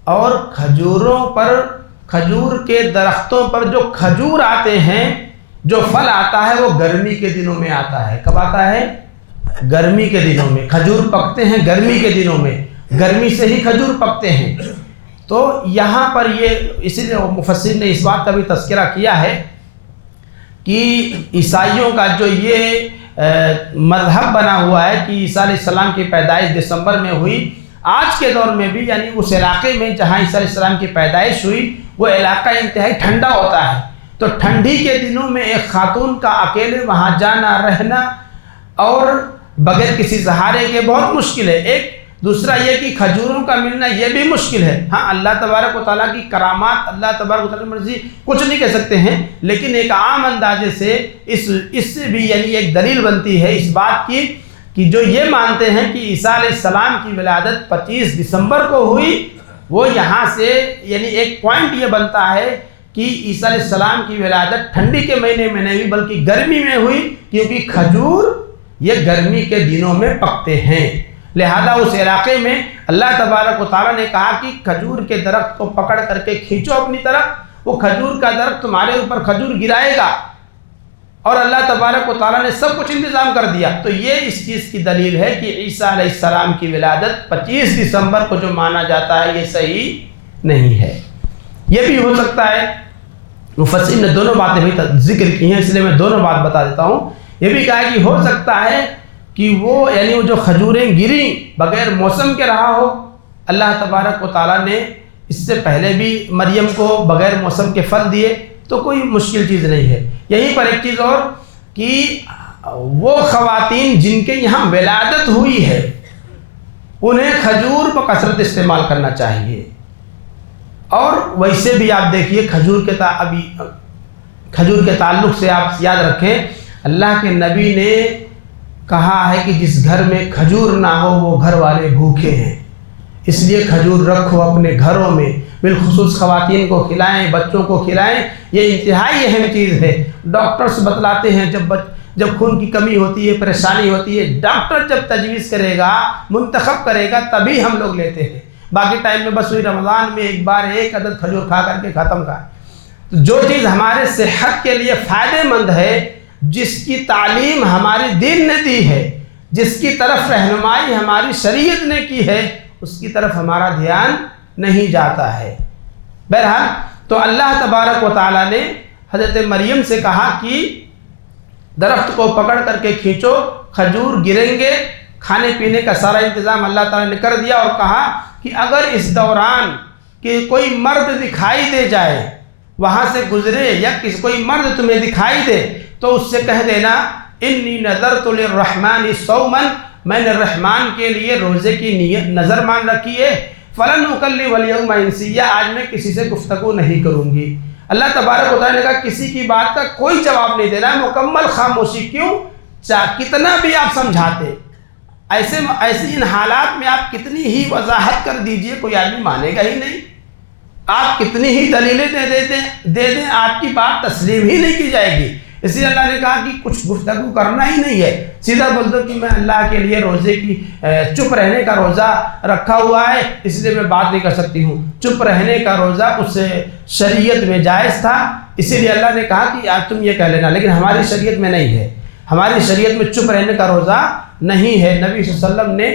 اور کھجوروں پر, کھجور کے درختوں پر جو کھجور آتے ہیں, جو پھل آتا ہے وہ گرمی کے دنوں میں آتا ہے. کب آتا ہے؟ گرمی کے دنوں میں. کھجور پکتے ہیں گرمی کے دنوں میں, گرمی سے ہی کھجور پکتے ہیں. تو یہاں پر یہ اسی لیے مفسر نے اس بات کا بھی تذکرہ کیا ہے کہ عیسائیوں کا جو یہ مذہب بنا ہوا ہے کہ عیسیٰ علیہ السلام کی پیدائش دسمبر میں ہوئی, آج کے دور میں بھی یعنی اس علاقے میں جہاں عیسیٰ علیہ السلام کی پیدائش ہوئی وہ علاقہ انتہائی ٹھنڈا ہوتا ہے. تو ٹھنڈی کے دنوں میں ایک خاتون کا اکیلے وہاں جانا رہنا اور بغیر کسی سہارے کے بہت مشکل ہے. ایک دوسرا یہ کہ کھجوروں کا ملنا یہ بھی مشکل ہے. ہاں اللہ تبارک و تعالیٰ کی کرامات, اللہ تبارک و تعالیٰ کی مرضی کچھ نہیں کہہ سکتے ہیں, لیکن ایک عام اندازے سے اس سے بھی یعنی ایک دلیل بنتی ہے اس بات کی کہ جو یہ مانتے ہیں کہ عیسیٰ علیہ السلام کی ولادت 25 دسمبر کو ہوئی, وہ یہاں سے یعنی ایک پوائنٹ یہ بنتا ہے کہ عیسیٰ علیہ السلام کی ولادت ٹھنڈی کے مہینے میں نہیں بلکہ گرمی میں ہوئی, کیونکہ کھجور یہ گرمی کے دنوں میں پکتے ہیں. لہذا اس علاقے میں اللہ تبارک و تعالیٰ نے کہا کہ کھجور کے درخت کو پکڑ کر کے کھینچو اپنی طرف, وہ کھجور کا درخت تمہارے اوپر کھجور گرائے گا, اور اللہ تبارک و تعالیٰ نے سب کچھ انتظام کر دیا. تو یہ اس چیز کی دلیل ہے کہ عیسیٰ علیہ السلام کی ولادت 25 دسمبر کو جو مانا جاتا ہے یہ صحیح نہیں ہے. یہ بھی ہو سکتا ہے, مفسر نے دونوں باتیں بھی ذکر کی ہیں اس لیے میں دونوں بات بتا دیتا ہوں. یہ بھی کہا کہ ہو سکتا ہے کہ وہ یعنی وہ جو کھجوریں گریں بغیر موسم کے رہا ہو, اللہ تبارک و تعالیٰ نے اس سے پہلے بھی مریم کو بغیر موسم کے پھل دیے, تو کوئی مشکل چیز نہیں ہے. یہیں پر ایک چیز اور کہ وہ خواتین جن کے یہاں ولادت ہوئی ہے انہیں کھجور پر کثرت استعمال کرنا چاہیے. اور ویسے بھی آپ دیکھیے کھجور کے تعلق سے آپ یاد رکھیں, اللہ کے نبی نے کہا ہے کہ جس گھر میں کھجور نہ ہو وہ گھر والے بھوکے ہیں. اس لیے کھجور رکھو اپنے گھروں میں, بالخصوص خواتین کو کھلائیں, بچوں کو کھلائیں. یہ انتہائی اہم چیز ہے. ڈاکٹرز بتلاتے ہیں جب خون کی کمی ہوتی ہے, پریشانی ہوتی ہے, ڈاکٹر جب تجویز کرے گا, منتخب کرے گا, تبھی ہم لوگ لیتے ہیں. باقی ٹائم میں بس وہی رمضان میں ایک بار ایک عدد کھجور کھا کر کے ختم کا. جو چیز ہمارے صحت کے لیے فائدہ مند ہے, جس کی تعلیم ہماری دین نے دی ہے, جس کی طرف رہنمائی ہماری شریعت نے کی ہے, اس کی طرف ہمارا دھیان نہیں جاتا ہے. بہرحال تو اللہ تبارک و تعالیٰ نے حضرت مریم سے کہا کہ درخت کو پکڑ کر کے کھینچو, کھجور گریں گے. کھانے پینے کا سارا انتظام اللہ تعالیٰ نے کر دیا, اور کہا کہ اگر اس دوران کہ کوئی مرد دکھائی دے جائے, وہاں سے گزرے یا کوئی مرد تمہیں دکھائی دے, تو اس سے کہہ دینا انی نذرت للرحمن صوما, میں نے رحمان کے لیے روزے کی نیت نظر مان رکھی ہے. فلن اکلم اليوم انسیا, آج میں کسی سے گفتگو نہیں کروں گی. اللہ تبارک و تعالیٰ نے کہا کسی کی بات کا کوئی جواب نہیں دینا, مکمل خاموشی. کیوں؟ کتنا بھی آپ سمجھاتے, ایسی ان حالات میں آپ کتنی ہی وضاحت کر دیجئے, کوئی آدمی مانے گا ہی نہیں. آپ کتنی ہی دلیلیں دے دیں, آپ کی بات تسلیم ہی نہیں کی جائے گی. اس لیے اللہ نے کہا کہ کچھ گفتگو کرنا ہی نہیں ہے, سیدھا بول دو کہ میں اللہ کے لیے روزے کی چپ رہنے کا روزہ رکھا ہوا ہے, اس لیے میں بات نہیں کر سکتی ہوں. چپ رہنے کا روزہ اس شریعت میں جائز تھا, اسی لیے اللہ نے کہا کہ آج تم یہ کہہ لینا, لیکن ہماری شریعت میں نہیں ہے. ہماری شریعت میں چپ رہنے کا روزہ نہیں ہے. نبی صلی اللہ علیہ وسلم نے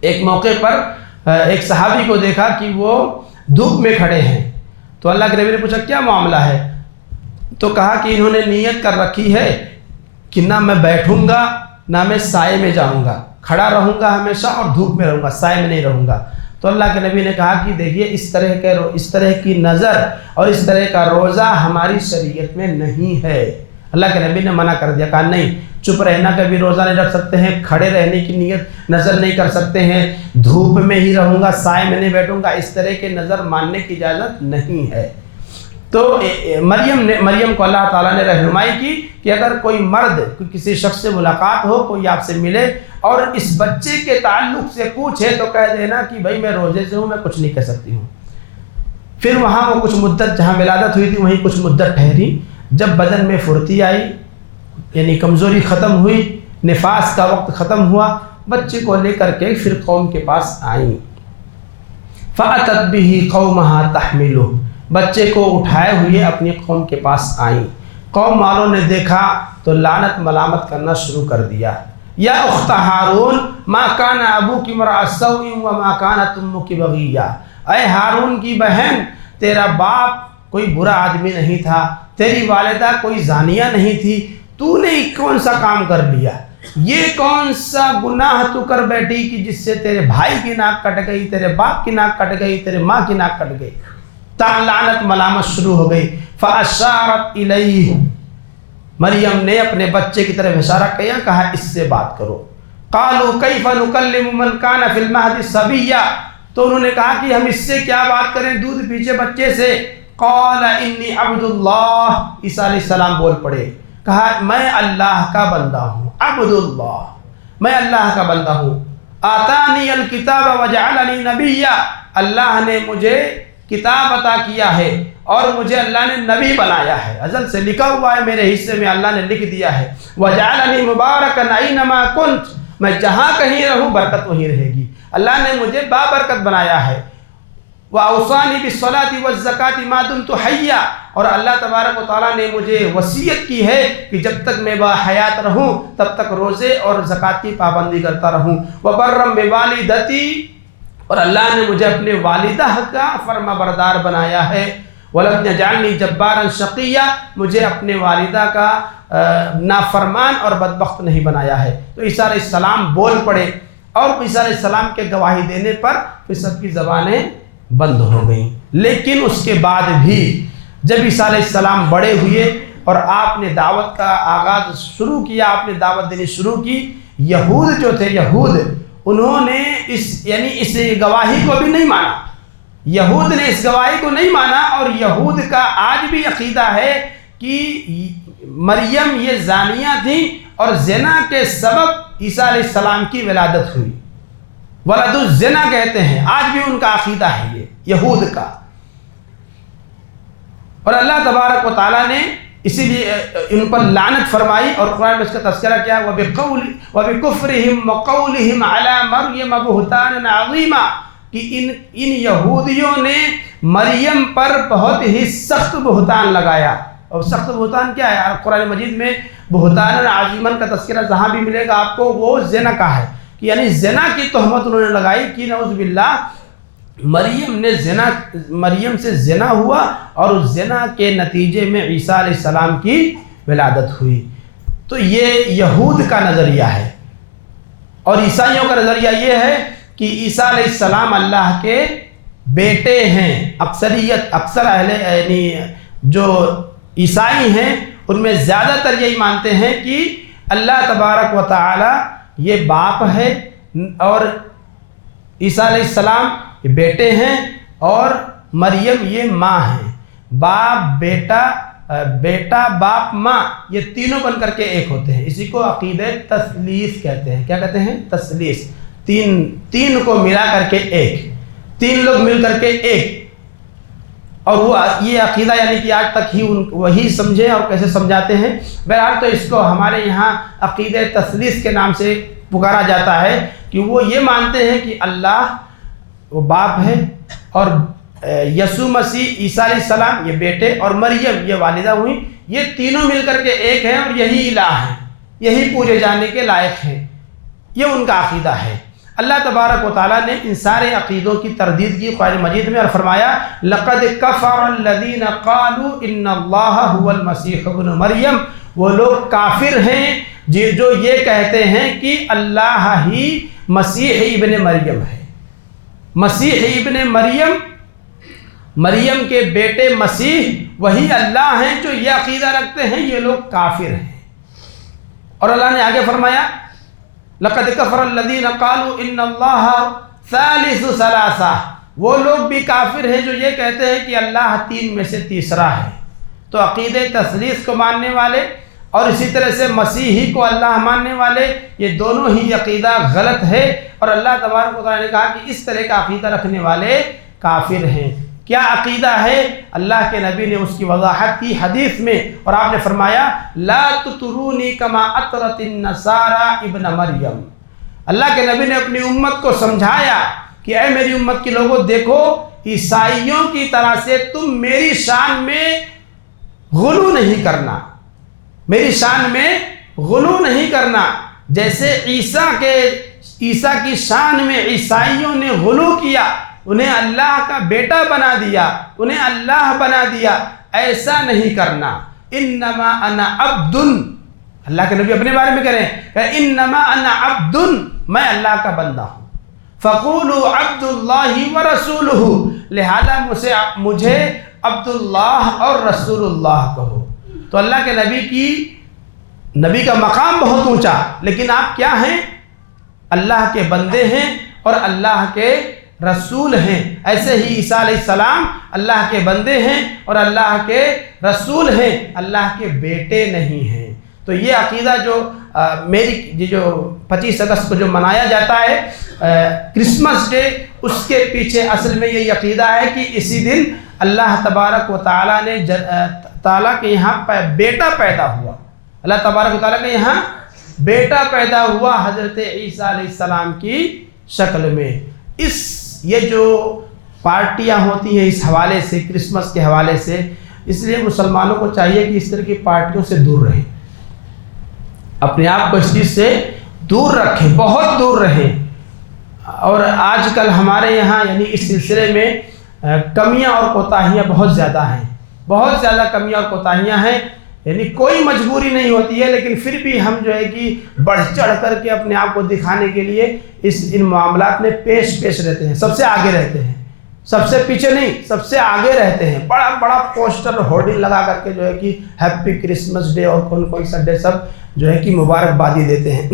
ایک موقع پر ایک صحابی کو دیکھا کہ وہ دھوپ میں کھڑے ہیں, تو اللہ کے نبی نے پوچھا کیا معاملہ ہے, تو کہا کہ انہوں نے نیت کر رکھی ہے کہ نہ میں بیٹھوں گا نہ میں سائے میں جاؤں گا, کھڑا رہوں گا ہمیشہ اور دھوپ میں رہوں گا, سائے میں نہیں رہوں گا. تو اللہ کے نبی نے کہا کہ دیکھیے اس طرح کی نظر اور اس طرح کا روزہ ہماری شریعت میں نہیں ہے. اللہ کے نبی نے منع کر دیا، کہا نہیں، چپ رہنا کا بھی روزہ نہیں رکھ سکتے ہیں، کھڑے رہنے کی نیت نظر نہیں کر سکتے ہیں، دھوپ میں ہی رہوں گا، سائے میں نہیں بیٹھوں گا، اس طرح کے نظر ماننے کی اجازت نہیں ہے۔ تو مریم کو اللہ تعالیٰ نے رہنمائی کی کہ اگر کوئی مرد کسی شخص سے ملاقات ہو، کوئی آپ سے ملے اور اس بچے کے تعلق سے پوچھے تو کہہ دینا کہ بھائی میں روزے سے ہوں، میں کچھ نہیں کہہ سکتی ہوں۔ پھر وہاں وہ کچھ مدت، جہاں ولادت ہوئی تھی وہیں کچھ مدت ٹھہری، جب بدن میں پھرتی آئی، یعنی کمزوری ختم ہوئی، نفاس کا وقت ختم ہوا، بچے کو لے کر کے پھر قوم کے پاس آئیں۔ فَأَتَتْ بِهِ قَوْمَهَا تَحْمِلُهُ، بچے کو اٹھائے ہوئے اپنی قوم کے پاس آئیں۔ قوم والوں نے دیکھا تو لعنت ملامت کرنا شروع کر دیا، یا اخت ہارون ما کان ابوکی امرأ سوء وما کانت امکی بغیہ، اے ہارون کی بہن، تیرا باپ کوئی برا آدمی نہیں تھا، تیری والدہ کوئی زانیہ نہیں تھی، تو نے کون سا کام کر لیا، یہ کون سا گناہ تو کر بیٹھی کہ جس سے تیرے بھائی کی ناک کٹ گئی، تیرے باپ کی ناک کٹ گئی، تیرے ماں کی ناک کٹ گئی۔ لعنت ملامت شروع ہو گئی۔ فَأَشَارَتْ إِلَيْهِ، مریم نے اپنے بچے کی طرف اشارہ کیا، کہا اس سے بات کرو۔ قَالُوا كَيْفَ نُكَلِّمُ مَنْ كَانَ فِي الْمَهْدِ صَبِيًّا، تو انہوں نے کہا کہ ہم اس سے کیا بات کریں دودھ پیچھے بچے سے۔ قَالَ إِنِّي عَبْدُ اللَّهِ، عیسیٰ علیہ السلام بول پڑے، کہا میں اللہ کا بندہ ہوں، عبد اللہ، میں اللہ کا بندہ ہوں۔ آتانی الکتاب وجعلنی نبیا، اللہ نے مجھے کتاب عطا کیا ہے اور مجھے اللہ نے نبی بنایا ہے، ازل سے لکھا ہوا ہے میرے حصے میں، اللہ نے لکھ دیا ہے۔ وجعلنی مبارکا اینما کنت، میں جہاں کہیں رہوں برکت وہیں رہے گی، اللہ نے مجھے بابرکت بنایا ہے۔ وَأَوْصَانِي بِالصَّلَاةِ وَالزَّكَاةِ مَا دُمْتُ حَيًّا، اور اللہ تبارک و تعالیٰ نے مجھے وصیت کی ہے کہ جب تک میں باحیات رہوں تب تک روزے اور زکوٰۃ کی پابندی کرتا رہوں۔ وَبَرًّا بِوَالِدَتِي، اور اللہ نے مجھے اپنے والدہ کا فرما بردار بنایا ہے۔ وَلَمْ يَجْعَلْنِي جَبَّارًا شَقِيًّا، مجھے اپنے والدہ کا نافرمان اور بدبخت نہیں بنایا ہے۔ تو عیسیٰ علیہ السلام بول پڑے، اور عیسیٰ علیہ السلام کے گواہی دینے پر پھر سب کی زبانیں بند ہو گئیں۔ لیکن اس کے بعد بھی جب عیسیٰ علیہ السلام بڑے ہوئے اور آپ نے دعوت کا آغاز شروع کیا، آپ نے دعوت دینی شروع کی، یہود جو تھے، یہود انہوں نے اس گواہی کو بھی نہیں مانا، یہود نے اس گواہی کو نہیں مانا، اور یہود کا آج بھی عقیدہ ہے کہ مریم یہ زانیہ تھی اور زنا کے سبب عیسیٰ علیہ السلام کی ولادت ہوئی، ولد الزنا کہتے ہیں، آج بھی ان کا عقیدہ ہے یہ یہود کا۔ اور اللہ تبارک و تعالیٰ نے اسی لیے ان پر لعنت فرمائی، اور قرآن میں اس کا تذکرہ کیا، وَبِكُفْرِهِمْ وَقَوْلِهِمْ عَلَى مَرْيَمَ بُهْتَانًا عَظِيمًا، کہ ان یہودیوں نے مریم پر بہت ہی سخت بہتان لگایا۔ اور سخت بہتان کیا ہے؟ قرآن مجید میں بہتان عظیماً کا تذکرہ جہاں بھی ملے گا آپ کو، وہ زنا کا ہے، کہ یعنی زنا کی تہمت انہوں نے لگائی کہ نعوذ باللہ مریم سے زنا ہوا، اور اس زنا کے نتیجے میں عیسیٰ علیہ السلام کی ولادت ہوئی۔ تو یہ یہود کا نظریہ ہے، اور عیسائیوں کا نظریہ یہ ہے کہ عیسیٰ علیہ السلام اللہ کے بیٹے ہیں۔ اکثر یعنی جو عیسائی ہیں ان میں زیادہ تر یہی مانتے ہیں کہ اللہ تبارک و تعالی یہ باپ ہے اور عیسیٰ علیہ السلام یہ بیٹے ہیں، اور مریم یہ ماں ہیں۔ باپ بیٹا، بیٹا باپ ماں، یہ تینوں بن کر کے ایک ہوتے ہیں۔ اسی کو عقیدہ تثلیث کہتے ہیں۔ کیا کہتے ہیں؟ تثلیث، تین کو ملا کر کے ایک، تین لوگ مل کر کے ایک۔ اور وہ یہ عقیدہ یعنی کہ آج تک ہی وہی سمجھے اور کیسے سمجھاتے ہیں۔ بہرحال تو اس کو ہمارے یہاں عقیدہ تثلیث کے نام سے پکارا جاتا ہے، کہ وہ یہ مانتے ہیں کہ اللہ وہ باپ ہے، اور یسوع مسیح عیسیٰ علیہ السلام یہ بیٹے، اور مریم یہ والدہ ہوئی، یہ تینوں مل کر کے ایک ہیں، اور یہی الہ ہیں، یہی پوجے جانے کے لائق ہیں۔ یہ ان کا عقیدہ ہے۔ اللہ تبارک و تعالیٰ نے ان سارے عقیدوں کی تردید کی قرآن مجید میں، اور فرمایا لَقَدْ كَفَرَ الَّذِينَ قَالُوا إِنَّ اللَّهَ هُوَ الْمَسِيحُ ابْنُ مریم، وہ لوگ کافر ہیں جو یہ کہتے ہیں کہ اللہ ہی مسیح ابن مریم ہے۔ مسیح ابن مریم مریم کے بیٹے مسیح وہی اللہ ہیں جو یہ عقیدہ رکھتے ہیں، یہ لوگ کافر ہیں۔ اور اللہ نے آگے فرمایا لَقَدْ كَفَرَ الَّذِينَ قَالُوا إِنَّ اللَّهَ ثَالِثُ ثَلَاثَةٍ، وہ لوگ بھی کافر ہیں جو یہ کہتے ہیں کہ اللہ 3 میں سے تیسرا ہے۔ تو عقیدہ تثلیث کو ماننے والے اور اسی طرح سے مسیحی کو اللہ ماننے والے، یہ دونوں ہی عقیدہ غلط ہے، اور اللہ تبارک و تعالیٰ نے کہا کہ اس طرح کا عقیدہ رکھنے والے کافر ہیں۔ کیا عقیدہ ہے؟ اللہ کے نبی نے اس کی وضاحت کی حدیث میں، اور آپ نے فرمایا لا تطرونی کما اطرت النصارى ابن مریم۔ اللہ کے نبی نے اپنی امت کو سمجھایا کہ اے میری امت کے لوگوں، دیکھو عیسائیوں کی طرح سے تم میری شان میں غلو نہیں کرنا، میری شان میں غلو نہیں کرنا۔ جیسے عیسیٰ کی شان میں عیسائیوں نے غلو کیا، انہیں اللہ کا بیٹا بنا دیا، انہیں اللہ بنا دیا، ایسا نہیں کرنا۔ انما انا عبد، اللہ کے نبی اپنے بارے میں کہہ رہے ہیں کہ انما انا عبد، میں اللہ کا بندہ ہوں۔ فقولوا عبد اللہ ورسولہ، لہذا مجھے عبداللہ اور رسول اللہ کہو۔ تو اللہ کے نبی کا مقام بہت اونچا، لیکن آپ کیا ہیں؟ اللہ کے بندے ہیں اور اللہ کے رسول ہیں۔ ایسے ہی عیسیٰ علیہ السلام اللہ کے بندے ہیں اور اللہ کے رسول ہیں، اللہ کے بیٹے نہیں ہیں۔ تو یہ عقیدہ جو 25 اگست کو جو منایا جاتا ہے کرسمس ڈے، اس کے پیچھے اصل میں یہ عقیدہ ہے کہ اسی دن اللہ تبارک و تعالیٰ نے تعالیٰ کے یہاں بیٹا پیدا ہوا، اللہ تبارک و تعالیٰ کے یہاں بیٹا پیدا ہوا حضرت عیسیٰ علیہ السلام کی شکل میں۔ یہ جو پارٹیاں ہوتی ہیں اس حوالے سے، کرسمس کے حوالے سے، اس لیے مسلمانوں کو چاہیے کہ اس طرح کی پارٹیوں سے دور رہیں، اپنے آپ کو اس چیز سے دور رکھیں، بہت دور رہیں۔ اور آج کل ہمارے یہاں یعنی اس سلسلے میں کمیاں اور کوتاہیاں بہت زیادہ ہیں، بہت زیادہ کمیاں اور کوتاہیاں ہیں، یعنی کوئی مجبوری نہیں ہوتی ہے، لیکن پھر بھی ہم جو ہے کہ بڑھ چڑھ کر کے اپنے آپ کو دکھانے کے لیے ان معاملات میں پیش رہتے ہیں، سب سے آگے رہتے ہیں، سب سے پیچھے نہیں، سب سے آگے رہتے ہیں۔ بڑا بڑا پوسٹر ہورڈنگ لگا کر کے جو ہے کہ ہیپی کرسمس ڈے اور کون سا ڈے سب جو ہے کہ مبارکبادی دیتے ہیں۔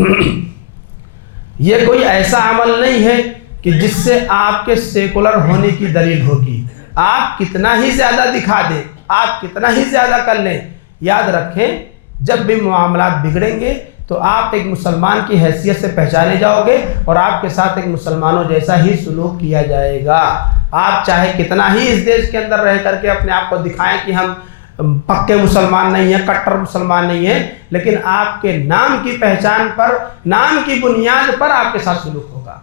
یہ کوئی ایسا عمل نہیں ہے کہ جس سے آپ کے سیکولر ہونے کی دلیل ہوگی۔ آپ کتنا ہی زیادہ دکھا دیں، آپ کتنا ہی زیادہ کر لیں، یاد رکھیں جب بھی معاملات بگڑیں گے تو آپ ایک مسلمان کی حیثیت سے پہچانے جاؤ گے اور آپ کے ساتھ ایک مسلمانوں جیسا ہی سلوک کیا جائے گا۔ آپ چاہے کتنا ہی اس دیش کے اندر رہ کر کے اپنے آپ کو دکھائیں کہ ہم پکے مسلمان نہیں ہیں، کٹر مسلمان نہیں ہیں، لیکن آپ کے نام کی پہچان پر، نام کی بنیاد پر آپ کے ساتھ سلوک ہوگا۔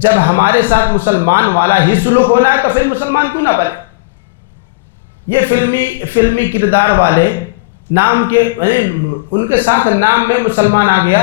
جب ہمارے ساتھ مسلمان والا ہی سلوک ہونا ہے تو پھر مسلمان کیوں نہ بنے؟ یہ فلمی کردار والے نام کے ان کے ساتھ نام میں مسلمان آ گیا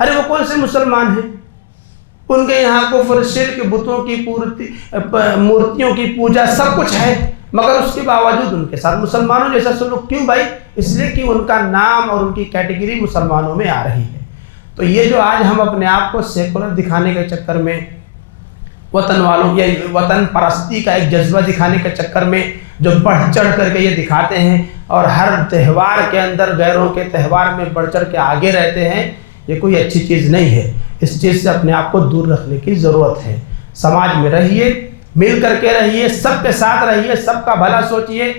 ارے وہ کون سے مسلمان ہیں؟ ان کے یہاں کفر، شرک، بتوں کی مورتیوں کی پوجا سب کچھ ہے، مگر اس کے باوجود ان کے ساتھ مسلمانوں جیسا سلوک کیوں بھائی؟ اس لیے کہ ان کا نام اور ان کی کیٹیگری مسلمانوں میں آ رہی ہے۔ تو یہ جو آج ہم اپنے آپ کو سیکولر دکھانے کے چکر میں، وطن والوں یا وطن پرستی کا ایک جذبہ دکھانے کے چکر میں جو بڑھ چڑھ کر کے یہ دکھاتے ہیں اور ہر تہوار کے اندر غیروں کے تہوار میں بڑھ چڑھ کے آگے رہتے ہیں، یہ کوئی اچھی چیز نہیں ہے۔ اس چیز سے اپنے آپ کو دور رکھنے کی ضرورت ہے۔ سماج میں رہیے، مل کر کے رہیے، سب کے ساتھ رہیے، سب کا بھلا سوچیے۔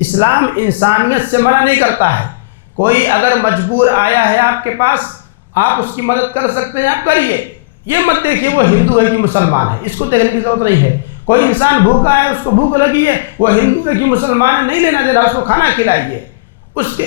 اسلام انسانیت سے منع نہیں کرتا ہے۔ کوئی اگر مجبور آیا ہے آپ کے پاس، آپ اس کی مدد کر سکتے ہیں، آپ کریے۔ یہ مت دیکھیے وہ ہندو ہے کہ مسلمان ہے، اس کو دیکھنے کی ضرورت نہیں ہے۔ کوئی انسان بھوکا ہے، اس کو بھوک لگی ہے، وہ ہندو ہے کہ مسلمان ہے، نہیں لینا دینا، اس کو کھانا کھلائیے۔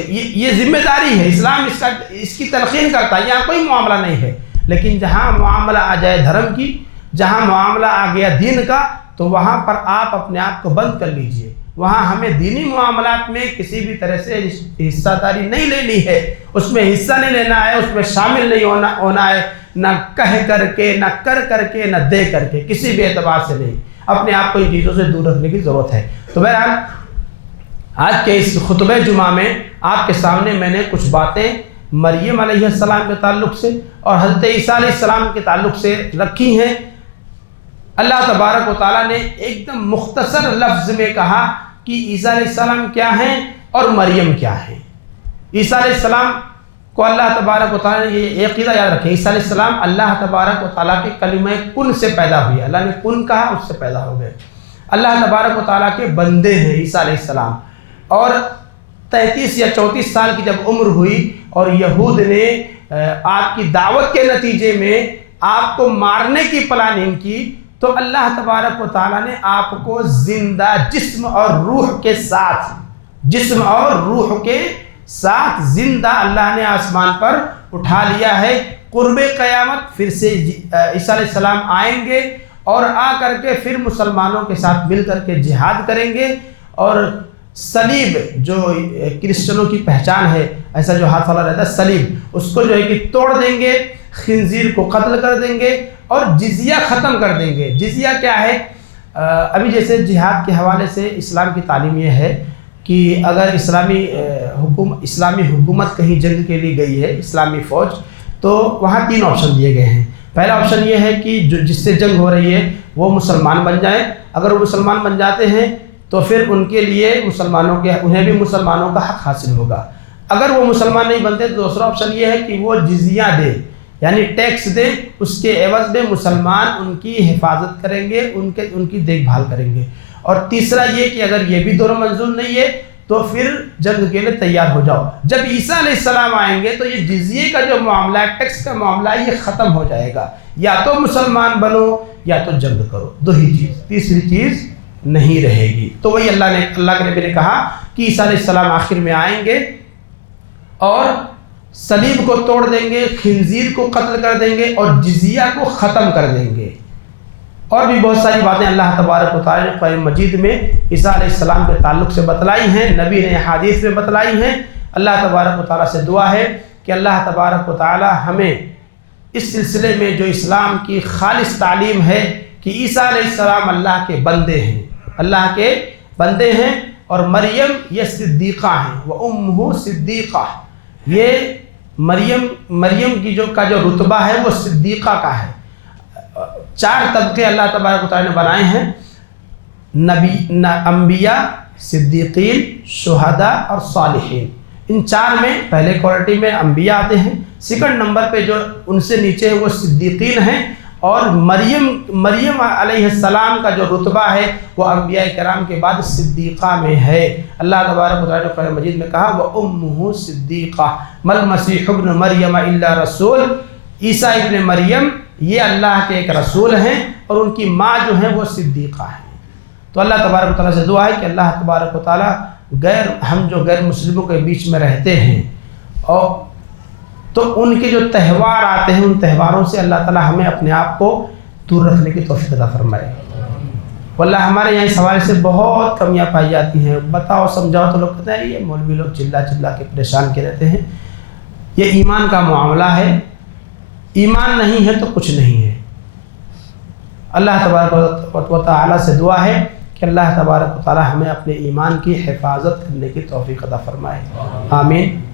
یہ ذمہ داری ہے، اسلام اس کی تلقین کرتا ہے، یہاں کوئی معاملہ نہیں ہے۔ لیکن جہاں معاملہ آ جائے دھرم کی، جہاں معاملہ آ گیا دین کا، تو وہاں پر آپ اپنے آپ کو بند کر لیجئے۔ وہاں ہمیں دینی معاملات میں کسی بھی طرح سے حصہ داری نہیں لینی ہے، اس میں حصہ نہیں لینا ہے، اس میں شامل نہیں ہونا ہے، نہ کہہ کر کے، نہ کر کے، نہ دے کر کے، کسی بھی اعتبار سے نہیں۔ اپنے آپ کو ان چیزوں سے دور رکھنے کی ضرورت ہے۔ تو بہرحال آج کے اس خطبہ جمعہ میں آپ کے سامنے میں نے کچھ باتیں مریم علیہ السلام کے تعلق سے اور حضرت عیسیٰ علیہ السلام کے تعلق سے رکھی ہیں۔ اللہ تبارک و تعالیٰ نے ایک دم مختصر لفظ میں کہا کہ عیسیٰ علیہ السلام کیا ہیں اور مریم کیا ہیں۔ عیسیٰ علیہ السلام کو اللہ تبارک و تعالیٰ نے یہ عقیدہ یاد رکھے، عیسیٰ علیہ السلام اللہ تبارک و تعالیٰ کے کلمہ کن سے پیدا ہوئے، اللہ نے کن کہا اس سے پیدا ہو گئے۔ اللہ تبارک و تعالیٰ کے بندے ہیں عیسیٰ علیہ السلام، اور 33 یا 34 سال کی جب عمر ہوئی اور یہود نے آپ کی دعوت کے نتیجے میں آپ کو مارنے کی پلاننگ کی، تو اللہ تبارک و تعالیٰ نے آپ کو زندہ جسم اور روح کے ساتھ زندہ اللہ نے آسمان پر اٹھا لیا ہے۔ قرب قیامت پھر سے عیسیٰ علیہ السلام آئیں گے اور آ کر کے پھر مسلمانوں کے ساتھ مل کر کے جہاد کریں گے، اور صلیب جو کرسچنوں کی پہچان ہے، ایسا جو ہاتھ والا رہتا ہے صلیب، اس کو جو ہے کہ توڑ دیں گے، خنزیر کو قتل کر دیں گے اور جزیہ ختم کر دیں گے۔ جزیہ کیا ہے؟ ابھی جیسے جہاد کے حوالے سے اسلام کی تعلیم یہ ہے کہ اگر اسلامی حکومت کہیں جنگ کے لیے گئی ہے، اسلامی فوج، تو وہاں 3 آپشن دیے گئے ہیں۔ پہلا آپشن یہ ہے کہ جس سے جنگ ہو رہی ہے وہ مسلمان بن جائیں، اگر وہ مسلمان بن جاتے ہیں تو پھر ان کے لیے انہیں بھی مسلمانوں کا حق حاصل ہوگا۔ اگر وہ مسلمان نہیں بنتے تو دوسرا آپشن یہ ہے کہ وہ جزیہ دے، یعنی ٹیکس دے، اس کے عوض میں مسلمان ان کی حفاظت کریں گے، ان کی دیکھ بھال کریں گے۔ اور تیسرا یہ کہ اگر یہ بھی دونوں منظور نہیں ہے تو پھر جنگ کے لیے تیار ہو جاؤ۔ جب عیسیٰ علیہ السلام آئیں گے تو یہ جزیے کا جو معاملہ ہے، ٹیکس کا معاملہ ہے، یہ ختم ہو جائے گا۔ یا تو مسلمان بنو یا تو جنگ کرو، 2 ہی چیز، تیسری چیز نہیں رہے گی۔ تو وہی اللہ کے نبی نے کہا کہ عیسیٰ علیہ السلام آخر میں آئیں گے اور صلیب کو توڑ دیں گے، خنزیر کو قتل کر دیں گے اور جزیہ کو ختم کر دیں گے۔ اور بھی بہت ساری باتیں اللہ تبارک و تعالیٰ نے قرآن مجید میں عیسیٰ علیہ السلام کے تعلق سے بتلائی ہیں، نبی نے حدیث میں بتلائی ہیں۔ اللہ تبارک و تعالیٰ سے دعا ہے کہ اللہ تبارک و تعالیٰ ہمیں اس سلسلے میں جو اسلام کی خالص تعلیم ہے کہ عیسیٰ علیہ السلام اللہ کے بندے ہیں اور مریم یہ صدیقہ ہیں، وَأُمُّهُ صدیقہ، یہ مریم کی جو رتبہ ہے وہ صدیقہ کا ہے۔ 4 طبقے اللہ تبارک و تعالیٰ نے بنائے ہیں، انبیاء، صدیقین، شہداء اور صالحین۔ ان 4 میں پہلے کوالٹی میں انبیاء آتے ہیں، سیکنڈ نمبر پہ جو ان سے نیچے ہیں وہ صدیقین ہیں، اور مریم علیہ السلام کا جو رتبہ ہے وہ انبیاء کرام کے بعد صدیقہ میں ہے۔ اللہ تبارک و تعالیٰ نے قرآن مجید میں کہا وَأُمُّهُ صِدِّيقَةٌ مَا الْمَسِيحُ ابْنُ مَرْيَمَ إِلَّا رَسُولٌ، عیسیٰ ابن مریم یہ اللہ کے ایک رسول ہیں اور ان کی ماں جو ہیں وہ صدیقہ ہیں۔ تو اللہ تبارک و تعالیٰ سے دعا ہے کہ اللہ تبارک و تعالیٰ ہم جو غیر مسلموں کے بیچ میں رہتے ہیں اور تو ان کے جو تہوار آتے ہیں، ان تہواروں سے اللہ تعالیٰ ہمیں اپنے آپ کو دور رکھنے کی توفیق عطا فرمائے۔ واللہ ہمارے یہاں اس حوالے سے بہت کمیاں پائی جاتی ہیں، بتاؤ سمجھاؤ تو لوگ کہتے ہیں یہ مولوی لوگ چلا کے پریشان کے رہتے ہیں۔ یہ ایمان کا معاملہ ہے، ایمان نہیں ہے تو کچھ نہیں ہے۔ اللہ تبارک و تعالیٰ سے دعا ہے کہ اللہ تبارک و تعالیٰ ہمیں اپنے ایمان کی حفاظت کرنے کی توفیق عطا فرمائے، آمین۔